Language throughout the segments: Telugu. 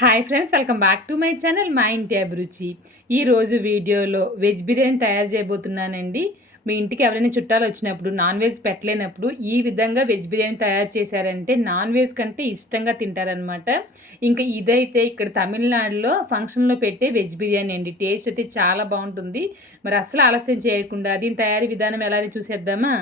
Hi friends welcome back to my channel మా ఇంటి అభిరుచి ఈరోజు వీడియోలో వెజ్ బిర్యానీ తయారు చేయబోతున్నానండి. మీ ఇంటికి ఎవరైనా చుట్టాలు వచ్చినప్పుడు నాన్ వెజ్ పెట్టలేనప్పుడు ఈ విధంగా వెజ్ బిర్యానీ తయారు చేశారంటే నాన్ వెజ్ కంటే ఇష్టంగా తింటారనమాట ఇంకా ఇదైతే ఇక్కడ తమిళనాడులో ఫంక్షన్లో పెట్టే వెజ్ బిర్యానీ అండి. టేస్ట్ అయితే చాలా బాగుంటుంది. మరి అసలు ఆలస్యం చేయకుండా దీని తయారీ విధానం ఎలా చూసేద్దామా?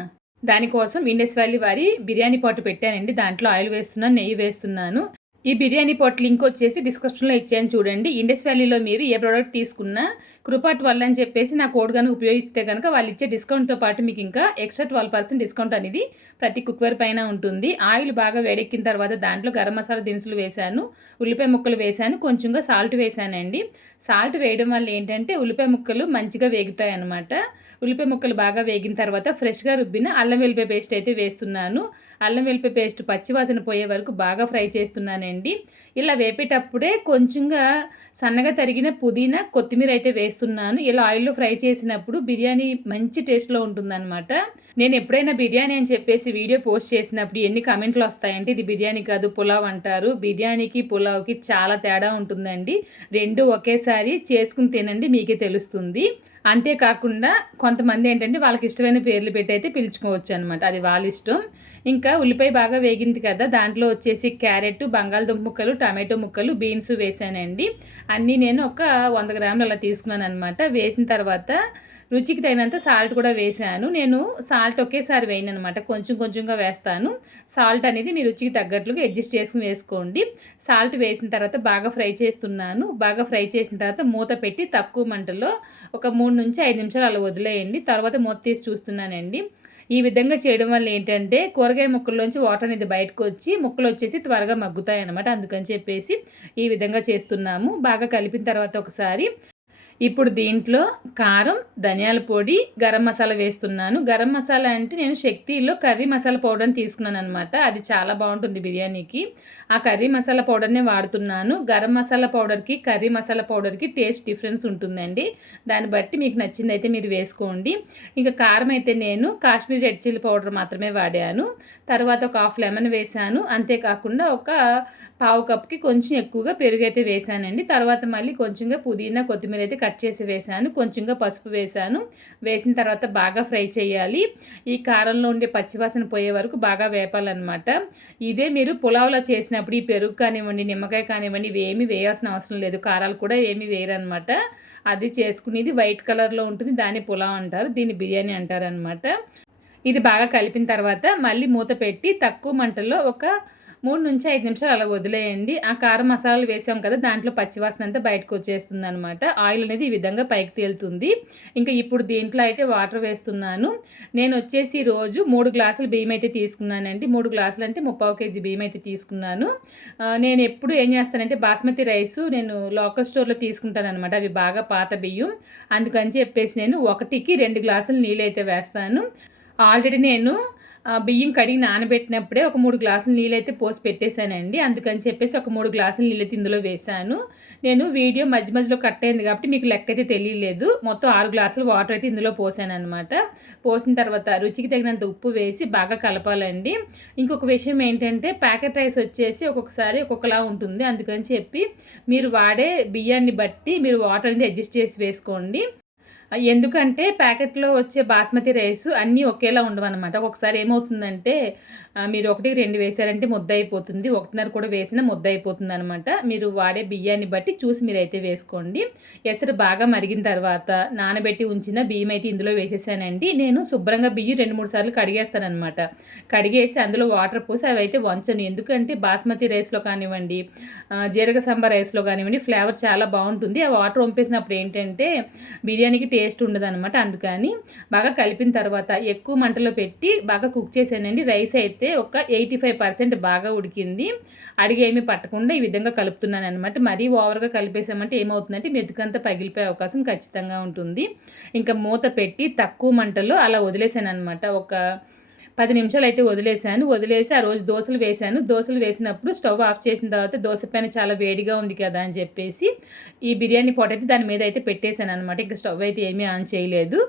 దానికోసం ఇండస్ వ్యాలీ వారి బిర్యానీ పాటు పెట్టానండి. దాంట్లో ఆయిల్ వేస్తున్నాను నెయ్యి వేస్తున్నాను. ఈ బిర్యానీ పాట్ లింక్ వచ్చేసి డిస్క్రిప్షన్లో ఇచ్చాను చూడండి. ఇండస్ వ్యాలీలో మీరు ఏ ప్రోడక్ట్ తీసుకున్నా కృపాట్ వల్ల అని చెప్పేసి నా కోడ్ కనుక ఉపయోగిస్తే కనుక వాళ్ళు ఇచ్చే డిస్కౌంట్తో పాటు మీకు ఇంకా ఎక్స్ట్రా ట్వెల్వ్ పర్సెంట్ డిస్కౌంట్ అనేది ప్రతి కుక్వేర్ పైన ఉంటుంది. ఆయిల్ బాగా వేడెక్కిన తర్వాత దాంట్లో గరం మసాలా దినుసులు వేశాను ఉల్లిపాయ ముక్కలు వేశాను కొంచెంగా సాల్ట్ వేశానండి. సాల్ట్ వేయడం వల్ల ఏంటంటే ఉల్లిపాయ ముక్కలు మంచిగా వేగుతాయి అనమాట ఉల్లిపాయ ముక్కలు బాగా వేగిన తర్వాత ఫ్రెష్గా రుబ్బిన అల్లం వెల్లిపాయ పేస్ట్ అయితే వేస్తున్నాను. అల్లం వెల్లిపాయ పేస్ట్ పచ్చివాసన పోయే వరకు బాగా ఫ్రై చేస్తున్నానండి. ఇలా వేపేటప్పుడే కొంచెంగా సన్నగా తరిగిన పుదీనా కొత్తిమీర అయితే వేస్తున్నాను. ఇలా ఆయిల్లో ఫ్రై చేసినప్పుడు బిర్యానీ మంచి టేస్ట్లో ఉంటుందన్నమాట. నేను ఎప్పుడైనా బిర్యానీ అని చెప్పేసి వీడియో పోస్ట్ చేసినప్పుడు ఎన్ని కమెంట్లు వస్తాయంటే ఇది బిర్యానీ కాదు పులావ్ అంటారు. బిర్యానీకి పులావ్కి చాలా తేడా ఉంటుందండి. రెండు ఒకేసారి చేసుకుని తినండి మీకే తెలుస్తుంది. అంతేకాకుండా కొంతమంది ఏంటంటే వాళ్ళకి ఇష్టమైన పేర్లు పెట్టి అయితే పిలుచుకోవచ్చు అనమాట అది వాళ్ళ ఇష్టం. ఇంకా ఉల్లిపాయ బాగా వేగింది కదా దాంట్లో వచ్చేసి క్యారెట్ బంగాళదుంప ముక్కలు టమాటో ముక్కలు బీన్స్ వేసానండి. అన్నీ నేను ఒక వంద గ్రాములు అలా తీసుకున్నాను అనమాట వేసిన తర్వాత రుచికి తగినంత సాల్ట్ కూడా వేసాను నేను సాల్ట్ ఒకేసారి వేయను అనమాట కొంచెం కొంచెంగా వేస్తాను. సాల్ట్ అనేది మీ రుచికి తగ్గట్లుగా అడ్జస్ట్ చేసుకుని వేసుకోండి. సాల్ట్ వేసిన తర్వాత బాగా ఫ్రై చేస్తున్నాను. బాగా ఫ్రై చేసిన తర్వాత మూత పెట్టి తక్కువ మంటలో ఒక మూడు నుంచి ఐదు నిమిషాలు అలా వదిలేయండి. తర్వాత మూత తీసి చూస్తున్నానండి. ఈ విధంగా చేయడం వల్ల ఏంటంటే కూరగాయ ముక్కల్లోంచి వాటర్ అనేది బయటకు వచ్చి ముక్కలు వచ్చేసి త్వరగా మగ్గుతాయి అనమాట అందుకని చెప్పేసి ఈ విధంగా చేస్తున్నాము. బాగా కలిపిన తర్వాత ఒకసారి ఇప్పుడు దీంట్లో కారం ధనియాల పొడి గరం మసాలా వేస్తున్నాను. గరం మసాలా అంటే నేను శక్తిలో కర్రీ మసాలా పౌడర్ని తీసుకున్నాను అనమాట అది చాలా బాగుంటుంది బిర్యానీకి. ఆ కర్రీ మసాలా పౌడర్నే వాడుతున్నాను. గరం మసాలా పౌడర్కి కర్రీ మసాలా పౌడర్కి టేస్ట్ డిఫరెన్స్ ఉంటుందండి. దాన్ని బట్టి మీకు నచ్చింది అయితే మీరు వేసుకోండి. ఇంకా కారం అయితే నేను కాశ్మీర్ రెడ్ చిల్లీ పౌడర్ మాత్రమే వాడాను. తర్వాత ఒక హాఫ్ లెమన్ వేసాను అంతేకాకుండా ఒక పావు కప్కి కొంచెం ఎక్కువగా పెరుగు అయితే వేసానండి. తర్వాత మళ్ళీ కొంచెంగా పుదీనా కొత్తిమీర అయితే కట్ చేసి వేసాను. కొంచెంగా పసుపు వేసాను. వేసిన తర్వాత బాగా ఫ్రై చేయాలి. ఈ కారంలో ఉండే పచ్చివాసన పోయే వరకు బాగా వేపాలన్నమాట. ఇదే మీరు పులావ్లో చేసినప్పుడు ఈ పెరుగు కానివ్వండి నిమ్మకాయ కానివ్వండి ఏమి వేయాల్సిన అవసరం లేదు. కారాలు కూడా ఏమీ వేయరనమాట అది చేసుకునేది వైట్ కలర్లో ఉంటుంది. దాన్ని పులావ్ అంటారు. దీన్ని బిర్యానీ అంటారనమాట ఇది బాగా కలిపిన తర్వాత మళ్ళీ మూత పెట్టి తక్కువ మంటల్లో ఒక మూడు నుంచి ఐదు నిమిషాలు అలా వదిలేయండి. ఆ కారం మసాలాలు వేసాం కదా దాంట్లో పచ్చివాసన అంతా బయటకు వచ్చేస్తుంది అనమాట ఆయిల్ అనేది ఈ విధంగా పైకి తేలుతుంది. ఇంకా ఇప్పుడు దీంట్లో అయితే వాటర్ వేస్తున్నాను. నేను వచ్చేసి రోజు మూడు గ్లాసులు బియ్యం అయితే తీసుకున్నానండి. మూడు గ్లాసులు అంటే ముప్పావు కేజీ బియ్యం అయితే తీసుకున్నాను. నేను ఎప్పుడు ఏం చేస్తానంటే బాస్మతి రైస్ నేను లోకల్ స్టోర్లో తీసుకుంటాను అనమాట అవి బాగా పాత బియ్యం. అందుకని చెప్పేసి నేను ఒకటికి రెండు గ్లాసులు నీళ్ళు అయితే వేస్తాను. ఆల్రెడీ నేను బియ్యం కడిగి నానబెట్టినప్పుడే ఒక మూడు గ్లాసులు నీళ్ళు అయితే పోసి పెట్టేశానండి. అందుకని చెప్పేసి ఒక మూడు గ్లాసులు నీళ్ళు ఇందులో వేశాను. నేను వీడియో మధ్య మధ్యలో కట్ అయింది కాబట్టి మీకు లెక్క అయితే తెలియలేదు. మొత్తం ఆరు గ్లాసులు వాటర్ అయితే ఇందులో పోసాను అనమాట పోసిన తర్వాత రుచికి తగినంత ఉప్పు వేసి బాగా కలపాలండి. ఇంకొక విషయం ఏంటంటే ప్యాకెట్ రైస్ వచ్చేసి ఒక్కొక్కసారి ఒక్కొక్కలా ఉంటుంది. అందుకని చెప్పి మీరు వాడే బియ్యాన్ని బట్టి మీరు వాటర్ అనేది అడ్జస్ట్ చేసి వేసుకోండి. ఎందుకంటే ప్యాకెట్లో వచ్చే బాస్మతి రైస్ అన్నీ ఒకేలా ఉండవన్నమాట. ఒకసారి ఏమవుతుందంటే మీరు ఒకటి రెండు వేసారంటే ముద్ద అయిపోతుంది ఒకటిన్నర కూడా వేసిన ముద్ద అయిపోతుంది అనమాట మీరు వాడే బియ్యాన్ని బట్టి చూసి మీరు అయితే వేసుకోండి. ఎసరు బాగా మరిగిన తర్వాత నానబెట్టి ఉంచిన బియ్యం అయితే ఇందులో వేసేసానండి. నేను శుభ్రంగా బియ్యం రెండు మూడు సార్లు కడిగేస్తానమాట కడిగేసి అందులో వాటర్ పోసి అవి అయితే వంచను. ఎందుకంటే బాస్మతి రైస్లో కానివ్వండి జీరగ సాంబార్ రైస్లో కానివ్వండి ఫ్లేవర్ చాలా బాగుంటుంది. ఆ వాటర్ వంపేసినప్పుడు ఏంటంటే బిర్యానీకి టేస్ట్ ఉండదు అనమాట అందుకని బాగా కలిపిన తర్వాత ఎక్కువ మంటలో పెట్టి బాగా కుక్ చేసానండి రైస్ అయితే ఒక ఎయిటీ ఫైవ్ పర్సెంట్ బాగా ఉడికింది. అడిగేమి పట్టకుండా ఈ విధంగా కలుపుతున్నాను అనమాట మరీ ఓవర్గా కలిపేసామంటే ఏమవుతుందంటే మెతుకంతా పగిలిపోయే అవకాశం ఖచ్చితంగా ఉంటుంది. ఇంకా మూత పెట్టి తక్కువ మంటలో అలా వదిలేసాను అనమాట ఒక పది నిమిషాలు అయితే వదిలేసాను వదిలేసి ఆ రోజు దోశలు వేశాను. దోశలు వేసినప్పుడు స్టవ్ ఆఫ్ చేసిన తర్వాత దోశ పైన చాలా వేడిగా ఉంది కదా అని చెప్పేసి ఈ బిర్యానీ పొట అయితే దాని మీద అయితే పెట్టేశాను అనమాట ఇంకా స్టవ్ అయితే ఏమీ ఆన్ చేయలేదు.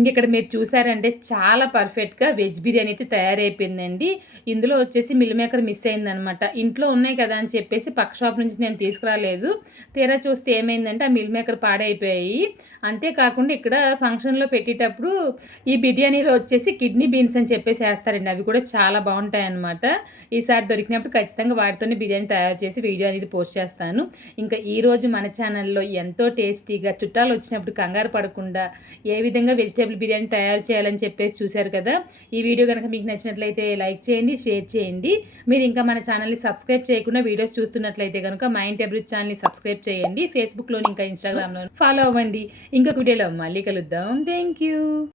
ఇక్కడ మీరు చూసారంటే చాలా పర్ఫెక్ట్గా వెజ్ బిర్యానీ అయితే తయారైపోయిందండి. ఇందులో వచ్చేసి మిల్ మేకర్ మిస్ అయిందనమాట. ఇంట్లో ఉన్నాయి కదా అని చెప్పేసి పక్క షాప్ నుంచి నేను తీసుకురాలేదు. తీరా చూస్తే ఏమైందంటే ఆ మిల్ మేకర్ పాడైపోయాయి. అంతేకాకుండా ఇక్కడ ఫంక్షన్లో పెట్టేటప్పుడు ఈ బిర్యానీలో వచ్చేసి కిడ్నీ బీన్స్ అని చెప్పేసి వేస్తారండి. అవి కూడా చాలా బాగుంటాయి అనమాట ఈసారి దొరికినప్పుడు ఖచ్చితంగా వాటితోనే బిర్యానీ తయారు చేసి వీడియో అనేది పోస్ట్ చేస్తాను. ఇంకా ఈరోజు మన ఛానల్లో ఎంతో టేస్టీగా చుట్టాలు వచ్చినప్పుడు కంగారు పడకుండా ఏ విధంగా వెజిటేబుల్ బిర్యానీ తయారు చేయాలని చెప్పేసి చూశారు కదా. ఈ వీడియో కనుక మీకు నచ్చినట్లయితే లైక్ చేయండి షేర్ చేయండి. మీరు ఇంకా మన ఛానల్ని సబ్స్క్రైబ్ చేయకుండా వీడియోస్ చూస్తున్నట్లయితే కనుక మైండ్ టెబ్రిజ్ ఛానల్ని సబ్స్క్రైబ్ చేయండి. ఫేస్బుక్లోని ఇంకా ఇన్స్టాగ్రామ్లో ఫాలో అవ్వండి. ఇంకొక వీడియోలో మళ్ళీ కలుద్దాం. Thank you